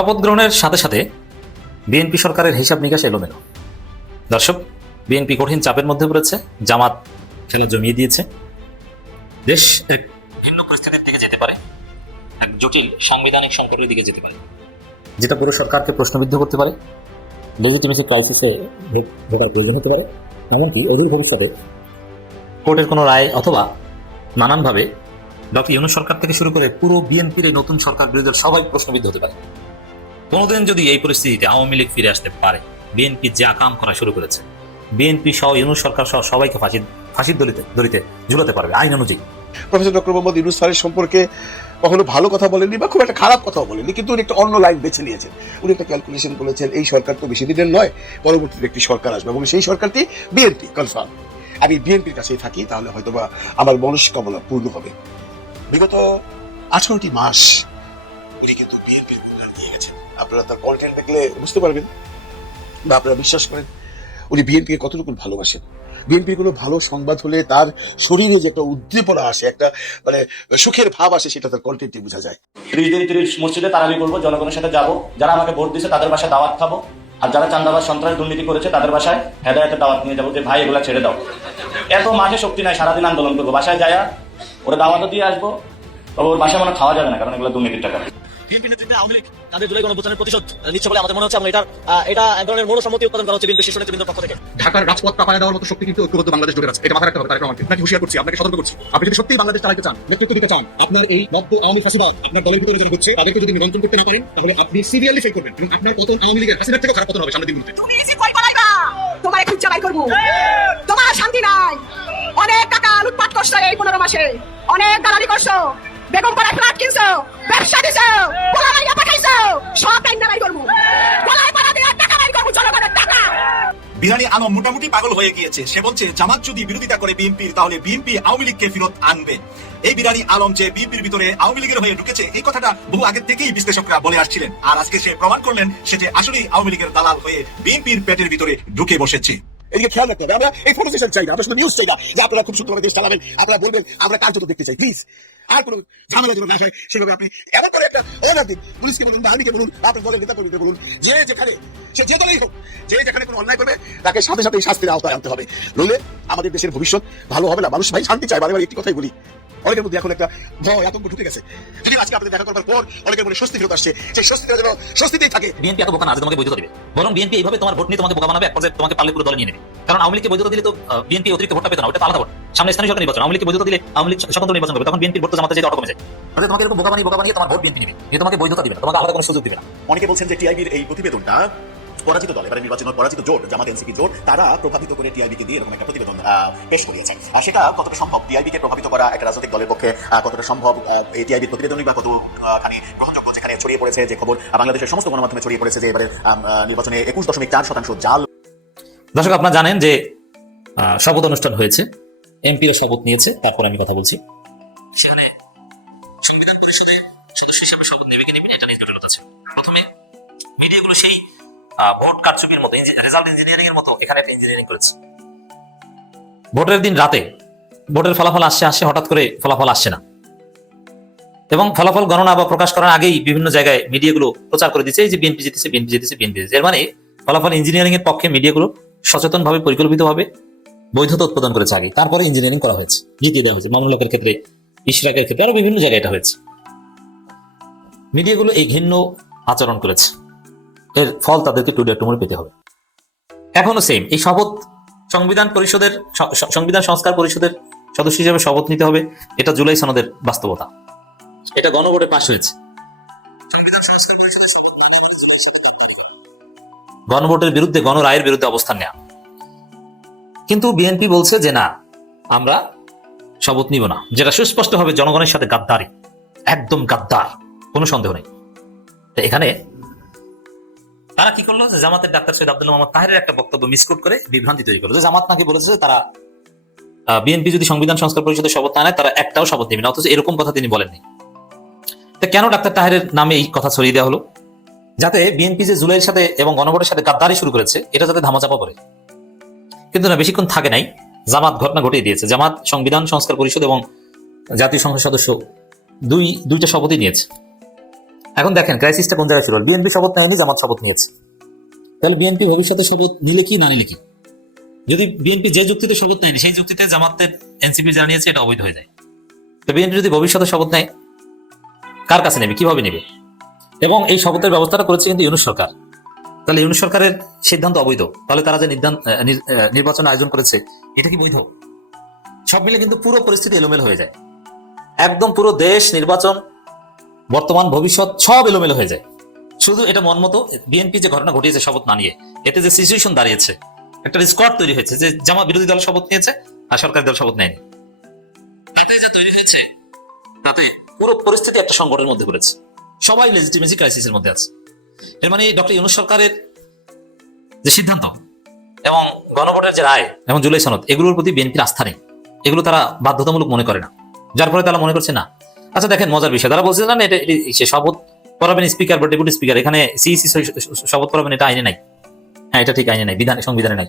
শপথ গ্রহণের সাথে সাথে বিএনপি সরকারের হিসাব নিকাশ এলোমেলো। দর্শক, বিএনপি কঠিন চাপের মধ্যে পড়েছে, জামাত খেলা জমিয়ে দিয়েছে, দেশ এক ভিন্ন পরিস্থিতির দিকে যেতে পারে, এক জটিল সাংবিধানিক সংকটের দিকে যেতে পারে, যেটা পুরো সরকারকে প্রশ্নবিদ্ধ করতে পারে, লেজিটিমেসি ক্রাইসিসে ভোটার প্রয়োজন হতে পারে। এমনকি অদূর ভবিষ্যতে কোর্টের কোনো রায় অথবা নানানভাবে ডক্টর ইউনূস সরকার থেকে শুরু করে পুরো বিএনপির এই নতুন সরকার বিরোধী সবাই প্রশ্নবিদ্ধ হতে পারে। কোনোদিন যদি এই পরিস্থিতিতে আওয়ামী লীগ ফিরে আসতে পারে, বিএনপি যে আকাম করা শুরু করেছে, বিএনপি সহ ইউনূস সরকার সহ সবাইকে ফাঁসির দড়িতে ঝুলাতে পারবে আইন অনুযায়ী। প্রফেসর ডক্টর মোহাম্মদ ইউনূস স্যারের সম্পর্কে কখনো ভালো কথা বলেননি বা খুব একটা খারাপ কথাও বলেননি, কিন্তু উনি একটা অন্য লাইন বেছে নিয়েছেন। উনি একটা ক্যালকুলেশন করেছেন, এই সরকার তো বেশি দিনের নয়, পরবর্তীতে একটি সরকার আসবে এবং সেই সরকারটি বিএনপি কনফার্ম। আমি বিএনপির কাছেই থাকি, তাহলে হয়তোবা আমার মনস্কামনা পূর্ণ হবে। বিগত 18টি মাস উনি কিন্তু বিএনপির উন্নয়ন দিয়ে গেছেন। আপনারা তার কন্টেন্ট দেখলে বুঝতে পারবেন বা আপনারা বিশ্বাস করেন উনি বিএনপিকে কতটুকু ভালোবাসেন। বিএনপির কোনো ভালো সংবাদ হলে তার শরীরে যে একটা উদ্দীপনা আসে, একটা মানে সুখের ভাব আসে, সেটা তার কন্টেন্টে বোঝা যায়। 30 দিন 30 মসজিদে তারাবি করবো, জনগণের সাথে যাবো, যারা আমাকে ভোট দিয়েছে তাদের বাসায় দাওয়াত খাবো, আর যারা চান্দাবাজ সন্ত্রাস দুর্নীতি করেছে তাদের বাসায় হেদায়েতের দাওয়াত নিয়ে যাবো যে ভাই এগুলা ছেড়ে দাও। এত মাঝে শক্তি নাই, সারাদিন আন্দোলন করবো, বাসায় যায়া ওরা দাওয়াতও দিয়ে আসবো, তবে ওর বাসায় মনে খাওয়া যাবে না, কারণ এগুলো দুর্নীতির টাকা। তাদের জুলাই গণঅভ্যুত্থানের প্রতিশোধ নিচ্ছে বলে আমাদের মনে হচ্ছে, এবং এটা এক ধরনের মনোসম্মতি উৎপাদন করা হচ্ছে বিএনপি শীর্ষ নেতৃবৃন্দের পক্ষ থেকে। ঢাকার রাজপথ কাঁপায় দেওয়ার মতো শক্তি কিন্তু ঐক্যবদ্ধ বাংলাদেশ জুড়ে আছে, এটা মাথায় রাখতে হবে। তারেক রহমানকে আপনাকে হুঁশিয়ার করছি, আপনাকে সতর্ক করছি, আপনি যদি সত্যি বাংলাদেশ চালাতে চান, নেতৃত্ব দিতে চান, আপনার এই নব্য আওয়ামী ফাঁসিবাদ আপনার দলের ভিতরে যদি হচ্ছে, তাদেরকে যদি নিয়ন্ত্রণ করতে না পারেন, তাহলে আপনি সিরিয়ালি ফেল করবেন। আপনার পতন আওয়ামী লীগের হাসিনার থেকেও খারাপ পতন হবে সামনের দিনগুলোতে। তুমি এসে কই পালাইবা? তোমার খুঁজে বাই করব। তোমার শান্তি নাই। অনেক টাকা লুটপাট করছো এই 15 মাসে, অনেক দালালি করছো, বেগম পাড়ায় ফ্ল্যাট কিনছো, ব্যবসা দিছো, পোলা মাইয়া পাঠাইছো, সব টাইম দালাই করব। গলায় পাড়া দিয়ে টাকা বাই করব, জনগণের টাকা। বিরানি আলম মোটামুটি পাগল হয়ে গিয়েছে। সে বলছে জামাত যদি বিরোধিতা করে বিএনপির, তাহলে বিএনপি আওয়ামী লীগকে ফেরত আনবে। এই বিরানি আলম যে বিএনপির ভিতরে আওয়ামী লীগের হয়ে ঢুকেছে, এই কথাটা বহু আগে থেকেই বিশ্লেষকরা বলে আসছিলেন, আর আজকে সে প্রমাণ করলেন সে যে আসলেই আওয়ামী লীগের দালাল হয়ে বিএনপির পেটের ভিতরে ঢুকে বসেছে। এদিকে খেয়াল রাখতে হবে, আমরা এই ফটোসেশন চাই না, আমরা শুধু নিউজ চাই না যে আপনারা খুব সুন্দরভাবে দেশ চালাবেন, আপনারা বলবেন আমরা কার্যত দেখতে চাই। প্লিজ আর কোনো ঝামেলা যেন না হয় সেভাবে আপনি এমন করে একটা অর্ডার দিন, পুলিশকে বলুন, আর্মিকে বলুন, আপনার দলের নেতা কর্মীকে বলুন, যে যেখানে সে যে দলেই হোক, যে যেখানে কোনো অন্যায় করবে তাকে সাথে সাথে শাস্তির আওতায় আনতে হবে। নইলে আমাদের দেশের ভবিষ্যৎ ভালো হবে না। মানুষ ভাই শান্তি চায়, বারে বারে একটি কথাই বলি, অনেকের মধ্যে এখন একটা ভয় আতঙ্ক ঢুকে গেছে। যদি আজকে আপনাদের দেখা করবার পর অনেকের মনে স্বস্তি ফেরত আসছে, সেই স্বস্তিটা যেন স্বস্তিতেই থাকে। বিএনপি এত বোকা না যে তোমাকে বৈধতা দিবে, বরং বিএনপি এইভাবে তোমার ভোট নিয়ে তোমাকে বোকা বানাবে, এক পর্যায়ে তোমাকে পারলে পুরো দলে নিয়ে নেবে। কারণ আওয়ামী লীগকে বৈধতা দিলে তো বিএনপি অতিরিক্ত ভোটটা পেত না, ওটা তো আলাদা ভোট। সামনে স্থানীয় সরকার নির্বাচন, আওয়ামী লীগকে বৈধতা দিলে আওয়ামী লীগ স্বতন্ত্র নির্বাচন করবে, তখন বিএনপির ভোট জামাতে যেতে অটো কমে যায়। তাহলে তোমাকে এরকম বোকা বানিয়ে তোমার ভোট বিএনপি নেবে, কিন্তু তোমাকে বৈধতা দিবে না, তোমাকে আলাদা কোনো সুযোগ দিবে না। অনেকে বলছেন যে টিআইবির এই প্রতিবেদনটা পরাজিত দল, এবারে নির্বাচনের পরাজিত জোট জামাত এনসিপি জোট, তারা প্রভাবিত করে টিআইবিকে দিয়ে এরকম একটা প্রতিবেদন পেশ করিয়েছে। আর সেটা কতটা সম্ভব, টিআইবিকে প্রভাবিত করা একটা রাজনৈতিক দলের পক্ষে কতটা সম্ভব, এই টিআইবির প্রতিবেদনই বা কতখানি গ্রহণযোগ্য, যেখানে ছড়িয়ে পড়েছে যে খবর বাংলাদেশের সমস্ত গণমাধ্যমে ছড়িয়ে পড়েছে যে এবারে নির্বাচনে 21.4% জাল। দর্শক, আপনারা জানেন যে শপথ অনুষ্ঠান হয়েছে, এমপিরা শপথ নিয়েছে, তারপর আমি কথা বলছি। সেখানে সংবিধান পরিষদের সদস্য হিসেবে শপথ নেবে কি নেবে এটা নিয়ে জটিলতা আছে। প্রথমে মিডিয়াগুলো সেই ভোট কারচুপির মতো, রেজাল্ট ইঞ্জিনিয়ারিং এর মতো এখানে একটা ইঞ্জিনিয়ারিং করেছে। ভোটের দিন রাতে ভোটের ফলাফল আসছে, হঠাৎ করে ফলাফল আসছে না, এবং ফলাফল গণনা বা প্রকাশ করার আগেই বিভিন্ন জায়গায় মিডিয়াগুলো প্রচার করে দিচ্ছে যে বিএনপি জিতেছে, বিএনপি জিতেছে, বিএনপি জিতেছে। এর মানে ফলাফল ইঞ্জিনিয়ারিং এর পক্ষে মিডিয়াগুলো সচেতনভাবে পরিকল্পিতভাবে বৈধতা উৎপাদন করেছে আগে, তারপরে ইঞ্জিনিয়ারিং করা হয়েছে, জিতিয়ে দেওয়া হয়েছে। মামুনুল হকের ক্ষেত্রে, ইশরাকের ক্ষেত্রে, আরো বিভিন্ন জায়গায় এটা হয়েছে। মিডিয়াগুলো এই ঘৃণ্য আচরণ করেছে, এর ফল তাদেরকে টুডে টুমোরে পেতে হবে। এখনো সেম, এই শপথ সংবিধান সংস্কার পরিষদের সদস্য হিসেবে শপথ নিতে হবে, এটা জুলাই সনদের বাস্তবতা, এটা গণভোটে পাশ হয়েছে। গণভোটের বিরুদ্ধে, গণরায়ের বিরুদ্ধে অবস্থান নেওয়া, কিন্তু বিএনপি বলছে যে না, আমরা শপথ নিব না, যেটা সুস্পষ্ট হবে জনগণের সাথে গাদ্দারি, একদম গাদ্দার, কোনো সন্দেহ নেই। এখানে তারা কি করলো, জামাতের ডাক্তার সৈয়দ আব্দুল মোহাম্মদ তাহেরের একটা বক্তব্য মিসকোট করে বিভ্রান্তি তৈরি করলো, যে জামাত নাকি বলেছে যে তারা বিএনপি যদি সংবিধান সংস্কার পরিষদের শপথ না নেয় তারা একটাও শপথ নেবে না, অথচ এরকম কথা তিনি বলেননি। তো কেন ডাক্তার তাহেরের নামে এই কথা ছড়িয়ে দেওয়া হলো? যাতে বিএনপি যে জুলাইয়ের সাথে এবং গণভোটের সাথে গাদ্দারি শুরু করেছে এটা যাতে ধামাচাপা পড়ে। কিন্তু না, বেশিক্ষণ থাকে নাই, জামাত ঘটনা ঘটিয়ে দিয়েছে। জামাত সংবিধান সংস্কার পরিষদ এবং জাতীয় সংসদ সদস্য দুইটা শপথই নিয়েছে। এখন দেখেন ক্রাইসিসটা কোন জায়গায় ছিল। বিএনপি শপথ নেয়নি, জামাত শপথ নিয়েছে। তাহলে বিএনপি ভবিষ্যতে শপথ নিলে কি না নিলে কি? যদি বিএনপি যে যুক্তিতে শপথ নেয়নি সেই যুক্তিতে জামাতের এনসিপি যারা নিয়েছে এটা অবৈধ হয়ে যায়। তো বিএনপি যদি ভবিষ্যতে শপথ নেয় কার কাছে নেবে, কিভাবে নেবে? এবং এই শপথের ব্যবস্থাটা করেছে কিন্তু ইউনূস সরকার। তাহলে ইউনূস সরকারের সিদ্ধান্ত অবৈধ। তাহলে তারা যে নির্বাচন আয়োজন করেছে এটা কি বৈধ? সব মিলে কিন্তু পুরো পরিস্থিতি এলোমেলো হয়ে যায়। একদম পুরো দেশ, নির্বাচন, বর্তমান, ভবিষ্যৎ সব এলোমেলো হয়ে যায়। শুধু এটা মন মতো বিএনপি যে ঘটনা ঘটিয়েছে শপথ না নিয়ে, এতে যে সিচুয়েশন দাঁড়িয়েছে, একটা স্কোয়াড তৈরি হয়েছে যে জামাত বিরোধী দল শপথ নিয়েছে আর সরকারি দল শপথ নেয়নি। এতে যে তৈরি হয়েছে তাতে পুরো পরিস্থিতি একটা সংকটের মধ্যে পড়েছে। সবাই লেজিটিমেসি ক্রাইসিসের মধ্যে আছে। এর মানে ডক্টর ইউনূস সরকারের যে সিদ্ধান্ত এবং গণভোটের যে রায় এবং জুলাই সনদ, এগুলোর প্রতি বিএনপির আস্থা নেই। এগুলো তারা বাধ্যতামূলক মনে করে না, যার ফলে তারা মনে করছে না। আচ্ছা দেখেন মজার বিষয়, তারা বলছে না এটা শপথ করাবেন স্পিকার বা ডেপুটি স্পিকার, এখানে সিইসি শপথ করাবেন, এটা আইনে নাই। হ্যাঁ, এটা ঠিক আইনে নাই, সংবিধানে নাই।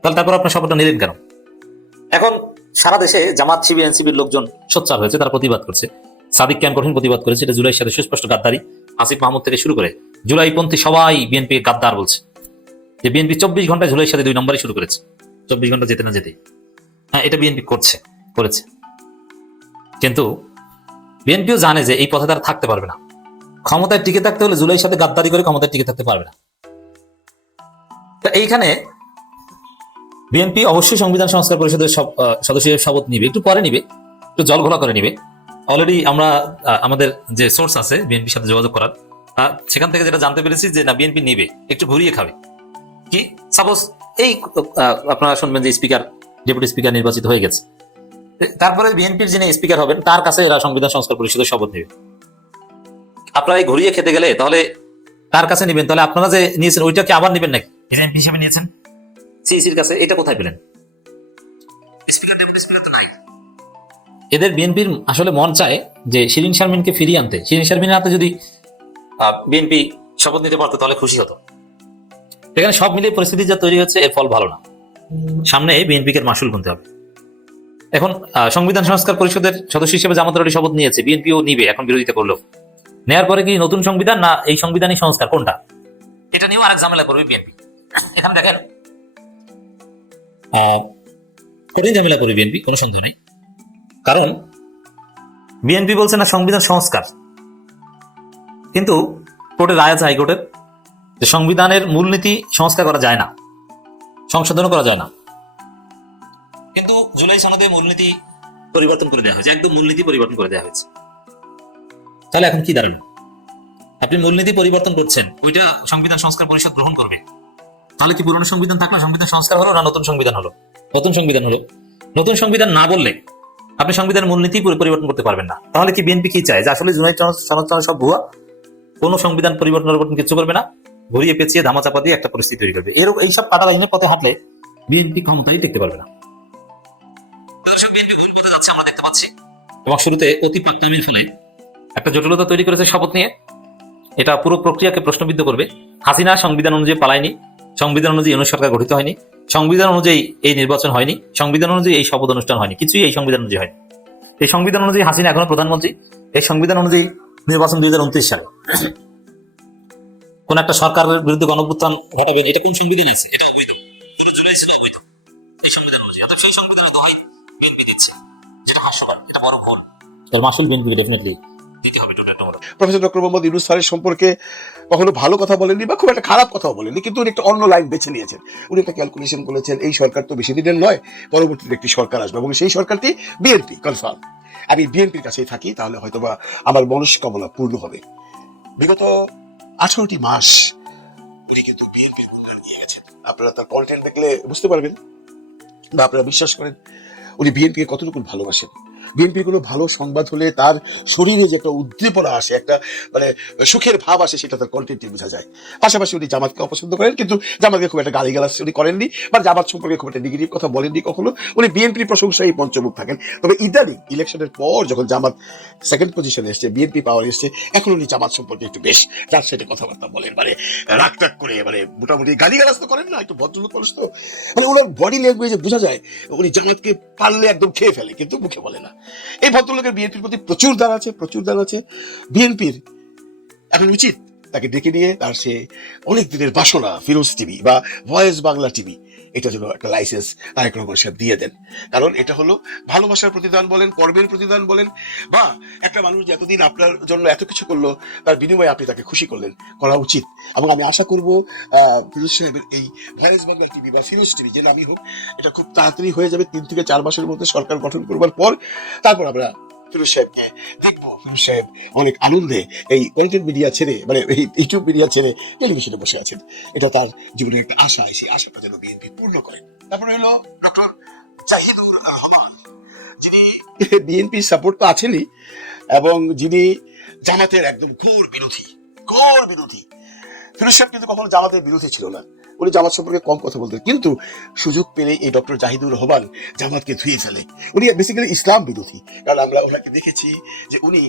তাহলে তারপর আপনার শপথটা নিলেন কেন? এখন সারা দেশে জামাত, শিবির, এনসিপির লোকজন সোচ্চার হয়েছে, তারা প্রতিবাদ করছে। সাদিক ক্যাম্প কঠিন প্রতিবাদ করেছে। এটা জুলাইয়ের সাথে সুস্পষ্ট গাদ্দারি। আসিফ মাহমুদ থেকে শুরু করে জুলাইপন্থী সবাই বিএনপি গাদ্দার বলছে, যে বিএনপি 24 ঘন্টায় জুলাইয়ের সাথে 2 নম্বরই শুরু করেছে। 24 ঘন্টা যেতে না যেতে হ্যাঁ, এটা বিএনপি করেছে। কিন্তু বিএনপিও জানে যে এই পথে তারা থাকতে পারবে না। ক্ষমতায় টিকে থাকতে হলে জুলাইয়ের সাথে গাদ্দারি করে ক্ষমতায় টিকে থাকতে পারবে না। এইখানে বিএনপি অবশ্যই সংবিধান সংস্কার পরিষদের সদস্য শপথ নিবে, একটু পরে নিবে, একটু জল ঘোলা করে নিবে। অলরেডি আমরা আমাদের যে সোর্স আছে বিএনপির সাথে যোগাযোগ করার, সেখান থেকে যেটা জানতে পেরেছি যে না, বিএনপি নিবে, একটু ঘুরিয়ে খাবে। কি সাপোজ এই আপনারা শুনবেন যে স্পিকার, ডেপুটি স্পিকার নির্বাচিত হয়ে গেছে, তারপরে বিএনপির যিনি স্পিকার হবেন তার কাছে এরা সংবিধান সংস্কার পরিষদের শপথ নেবে। আপনারা এই ঘুরিয়ে খেতে গেলে তাহলে কার কাছে নেবেন? তাহলে আপনারা যে নিয়েছেন ওইটাকে আবার নেবেন নাকি? এমপি হিসেবে নিয়েছেন সিইসির কাছে, এটা কোথায় পেলেন? স্পিকার, ডেপুটি স্পিকার তো নাই। এদের বিএনপির আসলে মন চায় যে শিরিন শারমিনকে ফিরিয়ে আনতে। শিরিন শারমিনের হাতে যদি বিএনপি শপথ নিতে পারতো তাহলে খুশি হতো। এখানে সব মিলিয়ে পরিস্থিতি যা তৈরি হচ্ছে, এর ফল ভালো না। সামনে বিএনপিকে মাসুল গুনতে হবে। এখন সংবিধান সংস্কার পরিষদের সদস্য হিসেবে জামাত অলরেডি শপথ নিয়েছে, বিএনপিও নিবে এখন বিরোধিতা করলেও। নেয়ার পরে কি নতুন সংবিধান না এই সংবিধানিক সংস্কার, কোনটা? এটা নিয়েও আরেক ঝামেলা করবে বিএনপি। এখানে দেখেন কঠিন ঝামেলা করবে বিএনপি, কোনো সন্দেহ নেই। কারণ বিএনপি বলছে না সংবিধান সংস্কার, কিন্তু কোর্টের রায় আছে, হাইকোর্টের, যে সংবিধানের মূলনীতি সংস্কার করা যায় না, সংশোধনও করা যায় না। কিন্তু জুলাই সনদে মূলনীতি পরিবর্তন করে দেওয়া হয়েছে, একদম মূলনীতি পরিবর্তন করে দেওয়া হয়েছে। তাহলে এখন কি দাঁড়ালো? আপনি মূলনীতি পরিবর্তন করছেন, ওইটা সংবিধান সংস্কার পরিষদ গ্রহণ করবে। তাহলে কি পুরনো সংবিধান থাকলে সংবিধান সংস্কার হলো না নতুন সংবিধান হলো? নতুন সংবিধান হলো। নতুন সংবিধান না বললে আপনি সংবিধানের মূলনীতি পরিবর্তন করতে পারবেন না। তাহলে কি বিএনপি কি চায় যে আসলে জুলাই সনদ সব ভুয়া, কোনো সংবিধান পরিবর্তন কিছু করবে না, ঘুরিয়ে পেঁচিয়ে ধামাচাপা দিয়ে একটা পরিস্থিতি তৈরি করবে। এইসব কাটা লাইনের পথে হাঁটলে বিএনপি ক্ষমতায় টিকতে পারবে না। বিএনপি ভুল পথে যাচ্ছে আমরা দেখতে পাচ্ছি, এবং শুরুতে অতি পাকনামির ফলে একটা জটিলতা তৈরি করেছে শপথ নিয়ে। এটা পুরো প্রক্রিয়াকে প্রশ্নবিদ্ধ করবে। হাসিনা সংবিধান অনুযায়ী পালায়নি, সংবিধান অনুযায়ী ইউনূস সরকার গঠিত হয়নি, সংবিধান অনুযায়ী এই নির্বাচন হয়নি, সংবিধান অনুযায়ী এই শপথ অনুষ্ঠান হয়নি, কিছুই এই সংবিধান অনুযায়ী হয়নি। এই সংবিধান অনুযায়ী হাসিনা এখনো প্রধানমন্ত্রী। এই সংবিধান অনুযায়ী নির্বাচন 2029 সালে। কোন একটা সরকারের বিরুদ্ধে গণঅভ্যুত্থান ঘটাবেন, এটা কোন সংবিধান আছে? এটা অবৈধ। জুলাই ছিল অবৈধ এই সংবিধান অনুযায়ী। অর্থাৎ সেই সংবিধানের দোহাই বিএনপি দিচ্ছে, যেটা হাস্যকর, এটা বড় ভুল। তার মাসুল বিএনপি ডেফিনেটলি দিতে হবে। প্রফেসর ডক্টর মোহাম্মদ ইউনূস স্যারের সম্পর্কে কখনো ভালো কথা বলেননি বা খুব একটা খারাপ কথাও বলেননি, কিন্তু উনি একটা অন্য লাইন বেছে নিয়েছেন। উনি একটা ক্যালকুলেশন করেছেন, এই সরকার তো বেশি দিনের নয়, পরবর্তীতে একটি সরকার আসবে এবং সেই সরকারটি বিএনপি কনফার্ম। আমি বিএনপির কাছেই থাকি, তাহলে হয়তোবা আমার মনস্কামনা পূর্ণ হবে। বিগত 18টি মাস উনি কিন্তু বিএনপির উন্নয়ন নিয়ে গেছেন। আপনারা তার কন্টেন্ট দেখলে বুঝতে পারবেন বা আপনারা বিশ্বাস করেন উনি বিএনপিকে কতটুকু ভালোবাসেন। বিএনপির কোনো ভালো সংবাদ হলে তার শরীরে যে একটা উদ্দীপনা আসে, একটা মানে সুখের ভাব আসে, সেটা তার কন্টেন্টে বোঝা যায়। পাশাপাশি উনি জামাতকে অপছন্দ করেন, কিন্তু জামাতকে খুব একটা গালিগালাজ উনি করেননি বা জামাত সম্পর্কে খুব একটা নেগেটিভ কথা বলেননি কখনো। উনি বিএনপির প্রশংসায় পঞ্চমুখ থাকেন। তবে ইদানিং ইলেকশনের পর যখন জামাত সেকেন্ড পজিশনে এসছে, বিএনপি পাওয়ার এসছে, এখন উনি জামাত সম্পর্কে একটু বেশ যার সাথে কথাবার্তা বলেন, মানে রাগ টাগ করে, মানে মোটামুটি গালিগালাজ তো করেন না, একটু ভদ্রলোক মানুষ তো, মানে ওনার বডি ল্যাঙ্গুয়েজে বোঝা যায় উনি জামাতকে পারলে একদম খেয়ে ফেলে, কিন্তু মুখে বলে না। এই ভদ্রলোকের বিএনপির প্রতি প্রচুর দান আছে, প্রচুর দান আছে। বিএনপির এখন উচিত তাকে ডেকে নিয়ে তার সে অনেক দিনের বাসনা ফিরোজ টিভি বা ভয়েস বাংলা টিভি এটা যেন একটা লাইসেন্স তারেক রহমান সাহেব দিয়ে দেন। কারণ এটা হলো ভালোবাসার প্রতিদান বলেন, কর্মের প্রতিদান বলেন, বা একটা মানুষ যে এতদিন আপনার জন্য এত কিছু করলো তার বিনিময়ে আপনি তাকে খুশি করলেন, করা উচিত। এবং আমি আশা করবো ফিরোজ সাহেবের এই ভয়েস বাংলা টিভি বা ফিরোজ টিভি যে নামই হোক, এটা খুব তাড়াতাড়ি হয়ে যাবে। 3 থেকে 4 মাসের মধ্যে সরকার গঠন করবার পর তারপর আমরা ফিরোজ সাহেবকে দেখবো। ফিরোজ সাহেব অনেক আনন্দে এই কন্টেন্ট মিডিয়া ছেড়ে, মানে এই ইউটিউব মিডিয়া ছেড়ে টেলিভিশনে বসে আছেন। এটা তার জীবনের একটা আশা, সেই আশাটা যেন বিএনপি পূর্ণ করে। তারপরে হলো ডক্টর জাহিদুর রহমান, যিনি বিএনপির সাপোর্ট তো আছেনই এবং যিনি জামাতের একদম ঘোর বিরোধী। ফিরোজ সাহেব কিন্তু কখনো জামাতের বিরোধী ছিল না, উনি জামাত সম্পর্কে কম কথা বলতেন, কিন্তু সুযোগ পেলে এই ডক্টর জাহিদুর রহমান জামাতকে ধুয়ে ফেলে। উনি বেসিক্যালি ইসলাম বিরোধী, কারণ আমরা ওনাকে দেখেছি যে উনি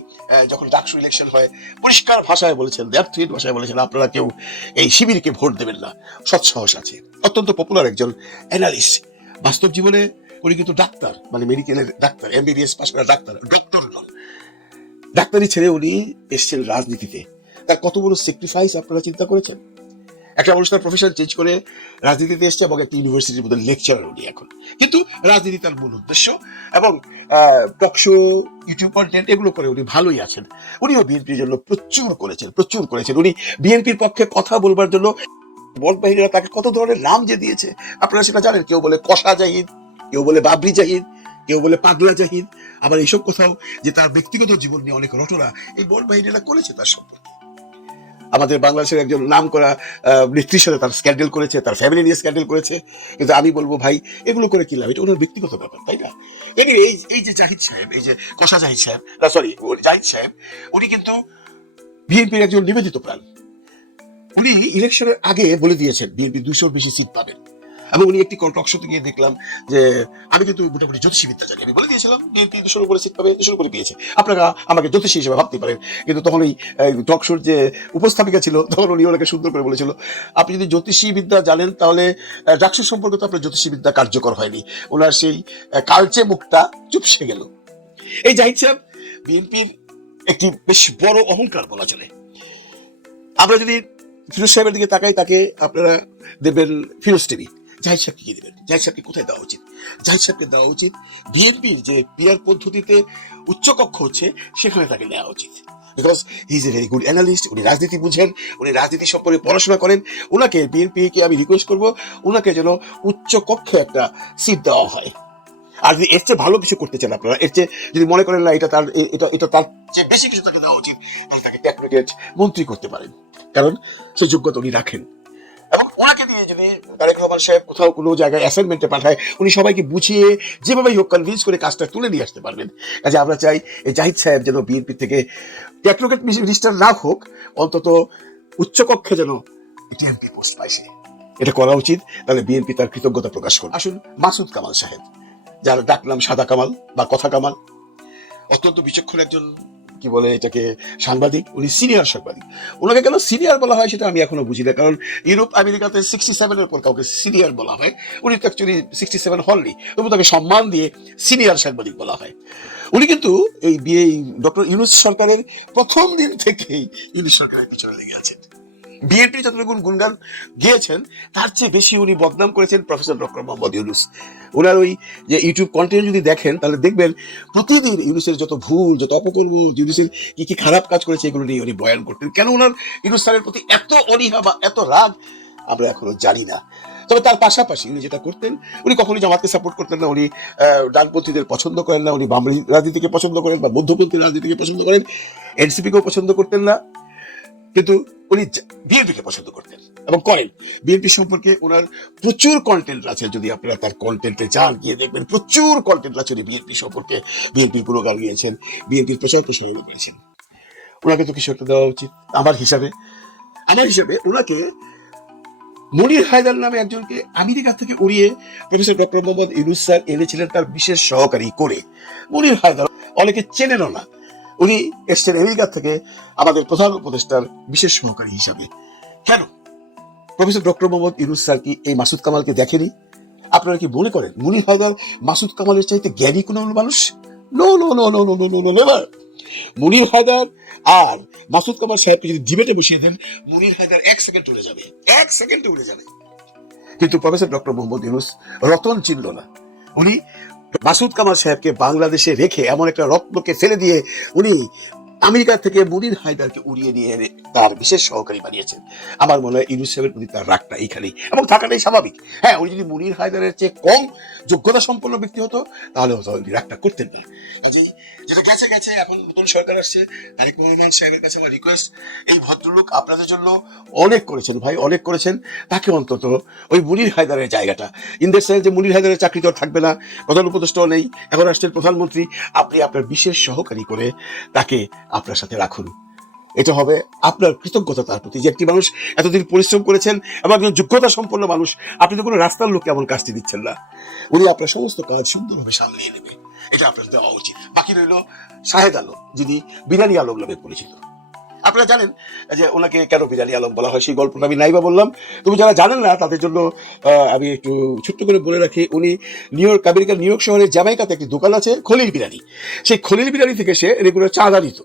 যখন ডাকসু ইলেকশন হয় পরিষ্কার ভাষায় বলেছেন, দেবথ্রিট ভাষায় বলেছেন, আপনারা কেউ এই শিবিরকে ভোট দেবেন না, সৎসাহস আছে। অত্যন্ত পপুলার একজন অ্যানালিস্ট। বাস্তব জীবনে উনি কিন্তু ডাক্তার, মানে মেডিকেলের ডাক্তার, MBBS পাস করা ডাক্তার, ডক্টর নন। ডাক্তারি ছেড়ে উনি এসছেন রাজনীতিতে। তার কত বড় স্যাক্রিফাইস আপনারা চিন্তা করেছেন? একটা মানুষ তার প্রফেশন চেঞ্জ করে রাজনীতিতে এসছে এবং একটা ইউনিভার্সিটির মধ্যে লেকচারার উনি এখন, কিন্তু রাজনীতি তার মূল উদ্দেশ্য। এবং টকশো, ইউটিউব কন্টেন্ট এগুলো করে উনি ভালোই আছেন। উনিও বিএনপির জন্য প্রচুর করেছেন। উনি বিএনপির পক্ষে কথা বলবার জন্য বড় বাহিনীরা তাকে কত ধরনের নাম যে দিয়েছে আপনারা সেটা জানেন। কেউ বলে কষা জাহিদ, কেউ বলে বাবরি জাহিদ, কেউ বলে পাগলা জাহিদ। আবার এইসব কোথাও যে তার ব্যক্তিগত জীবন নিয়ে অনেক রটনা এই বড় বাহিনীরা করেছে তার সম্পর্কে। আমাদের বাংলাদেশের একজন নাম করা নেত্রীর সাথে তার স্ক্যান্ডেল করেছে, তার ফ্যামিলি নিয়ে স্ক্যান্ডেল করেছে। কিন্তু আমি বলবো ভাই, এগুলো করে কি লাভ? এটা ওনার ব্যক্তিগত ব্যাপার, তাই না? এই যে জাহিদ সাহেব, এই যে কষা জাহিদ সাহেব, জাহিদ সাহেব, উনি কিন্তু বিএনপির একজন নিবেদিত প্রাণ। উনি ইলেকশনের আগে বলে দিয়েছেন বিএনপি 200-র বেশি সিট পাবেন। এবং উনি একটি টক শোতে গিয়ে দেখলাম যে আমি কিন্তু মোটামুটি জ্যোতিষীবিদ্যা জানি, আমি বলে দিয়েছিলাম বিএনপি 200-র উপরে সিট পাবে, 200-র উপরে পেয়েছে। আপনারা আমাকে জ্যোতিষী হিসেবে ভাবতে পারেন, কিন্তু তখন ওই টক শোর যে উপস্থাপিকা ছিল তখন উনি ওনাকে সুন্দর করে বলেছিল, আপনি যদি জ্যোতিষীবিদ্যা জানেন তাহলে ডাকসু সম্পর্কে তো আপনার জ্যোতিষীবিদ্যা কার্যকর হয়নি। ওনার সেই কালচে মুখটা চুপসে গেল। এই জাহিদ সাহেব বিএনপির একটি বেশ বড় অহংকার বলা চলে। আমরা যদি ফিরোজ সাহেবের দিকে তাকাই, তাকে আপনারা দেবেন ফিরোজ টিভি। জাহিদ সাহেবকে কি দেবেন? জাহিদ সাহেবকে কোথায় দেওয়া উচিত? জাহিদ সাহেবকে দেওয়া উচিত বিএনপির যে পিআর পদ্ধতিতে উচ্চকক্ষ হচ্ছে সেখানে তাকে নেওয়া উচিত। Because he is a very good analyst. উনি রাজনীতি বুঝেন, উনি রাজনীতি সম্পর্কে পড়াশোনা করেন। ওনাকে বিএনপিকে আমি রিকোয়েস্ট করবো, ওনাকে যেন উচ্চ কক্ষে একটা সিট দেওয়া হয়। আর যদি এর চেয়ে ভালো কিছু করতে চান আপনারা, এর চেয়ে যদি মনে করেন না এটা তার চেয়ে বেশি কিছু তাকে দেওয়া উচিত, তাহলে তাকে টেকনোক্রেট মন্ত্রী করতে পারেন, কারণ সে যোগ্যতা উনি রাখেন। এবং ওনাকে দিয়ে যদি তারেক রহমান সাহেব কোথাও কোনো জায়গায় অ্যাসাইনমেন্টে পাঠায়, উনি সবাইকে বুঝিয়ে যেভাবেই হোক কনভিন্স করে কাজটা তুলে নিয়ে আসতে পারবেন। কাজে আমরা চাই এই জাহিদ সাহেব যেন বিএনপি থেকে টেকনোক্রেট মিনিস্টার না হোক, অন্তত উচ্চকক্ষে যেন টিএমপি পোস্ট পায় সে, এটা করা উচিত। তাহলে বিএনপি তার কৃতজ্ঞতা প্রকাশ করবে। আসুন মাসুদ কামাল সাহেব, যার ডাকনাম সাদা কামাল বা কথা কামাল, অত্যন্ত বিচক্ষণ একজন কি বলে এটাকে সাংবাদিক। উনি সিনিয়র সাংবাদিক। ওনাকে কেন সিনিয়র বলা হয় সেটা আমি এখনো বুঝি না, কারণ ইউরোপ আমেরিকাতে 67-এর পর কাউকে সিনিয়র বলা হয়। উনি তো অ্যাকচুয়ালি 67 হননি, তবু তাকে সম্মান দিয়ে সিনিয়র সাংবাদিক বলা হয়। উনি কিন্তু এই ডক্টর ইউনূস সরকারের প্রথম দিন থেকেই ইউনূস সরকারের পিছনে লেগে আছেন। বিএনপি যতটুকু গুণগান গিয়েছেন তার চেয়ে বেশি উনি বদনাম করেছেন প্রফেসর ডক্টর মোহাম্মদ ইউনূস। ওনার ওই যে ইউটিউব কন্টেন্ট যদি দেখেন তাহলে দেখবেন প্রতিদিন ইউনূসের যত ভুল, যত অপকর্ম, ইউনূসের কি কি খারাপ কাজ করেছে এগুলো নিয়ে উনি বয়ান করতেন। কেন ওনার ইউনূস স্যারের প্রতি এত অনীহা বা এত রাগ আমরা এখনো জানি না। তবে তার পাশাপাশি উনি যেটা করতেন, উনি কখনোই জামাতকে সাপোর্ট করতেন না, উনি ডানপন্থীদের পছন্দ করেন না, উনি বাম রাজনীতিকে পছন্দ করেন বা মধ্যপন্থী রাজনীতিকে পছন্দ করেন, এনসিপিকেও পছন্দ করতেন না, কিন্তু উনি বিএনপিকে পছন্দ করতেন এবং করেন। বিএনপি সম্পর্কে ওনার প্রচুর কন্টেন্ট আছে, যদি আপনারা তার কন্টেন্টে যান গিয়ে দেখবেন প্রচুর কন্টেন্ট আছে বিএনপি সম্পর্কে। বিএনপির পুরোগান গিয়েছেন, বিএনপির প্রচার প্রসারণা করেছেন। ওনাকে তো কিছু একটা দেওয়া উচিত আমার হিসাবে। ওনাকে মনির হায়দার নামে একজনকে আমেরিকা থেকে উড়িয়ে professor doctor Mohammad Yunus sir এনেছিলেন তার বিশেষ সহকারী করে। মনির হায়দার অনেকে চেনেনও না, উনি এসছেন আমেরিকা থেকে আমাদের প্রধান উপদেষ্টার বিশেষ সহকারী হিসাবে। কেন professor doctor Mohammad Yunus sir কি এই মাসুদ কামালকে দেখেনি? আপনারা কি মনে করেন মনির হায়দার মাসুদ কামালের চাইতে জ্ঞানী কোনো মানুষ? No no no no no no no never. Munir Haider আর মাসুদ কামাল সাহেবকে যদি ডিবেটে বসিয়ে দেন, মুনির হায়দার 1 সেকেন্ড উড়ে যাবে, 1 সেকেন্ডে উড়ে যাবে। কিন্তু প্রফেসর ডক্টর মোহাম্মদ ইউনূস রতন চিনল না। উনি মাসুদ কামাল সাহেবকে বাংলাদেশে রেখে এমন একটা রত্নকে ফেলে দিয়ে উনি আমেরিকা থেকে মুনির হায়দারকে উড়িয়ে নিয়ে এনে তার বিশেষ সহকারী বানিয়েছেন। আমার মনে হয় ইউনূস সাহেবের প্রতি তার রাগটা এইখানেই, এবং থাকাটাই স্বাভাবিক। হ্যাঁ, উনি যদি মুনির হায়দারের চেয়ে কম যোগ্যতা সম্পন্ন ব্যক্তি হতো তাহলে উনি রাগটা করতেন না। কাজেই যেটা গেছে গেছে, এখন নতুন সরকার আসছে। তারেক রহমান সাহেবের কাছে আমার রিকোয়েস্ট, এই ভদ্রলোক আপনাদের জন্য অনেক করেছেন ভাই, অনেক করেছেন। তাকে অন্তত ওই মুনির হায়দারের জায়গাটা, ইন্দ্র সেন যে মুনির হায়দারের চাকরি তো থাকবে না, প্রধান উপদেষ্টাও নেই, এখন আসছেন প্রধানমন্ত্রী, আপনি আপনার বিশেষ সহকারী করে তাকে আপনার সাথে রাখুন। এটা হবে আপনার কৃতজ্ঞতা তার প্রতি, যে একটি মানুষ এতদিন পরিশ্রম করেছেন এবং একজন যোগ্যতা সম্পন্ন মানুষ, আপনি তো কোনো রাস্তার লোককে এমন কাজটি দিচ্ছেন না। উনি আপনার সমস্ত কাজ সুন্দরভাবে সামলিয়ে নেবে, এটা আপনার দেওয়া উচিত। বাকি রইল শাহেদ আলম, যিনি বিরানি আলম নামে পরিচিত। আপনারা জানেন যে ওনাকে কেন বিরানি আলম বলা হয়, সেই গল্পটা আমি নাইবা বললাম। তুমি যারা জানেন না তাদের জন্য আমি একটু ছোট্ট করে বলে রাখি। উনি আমেরিকার নিউ ইয়র্ক শহরের জ্যামাইকাতে একটি দোকান আছে খলিল বিরানি, সেই খলিল বিরানি থেকে সে রেগুলার চাঁদা নিত,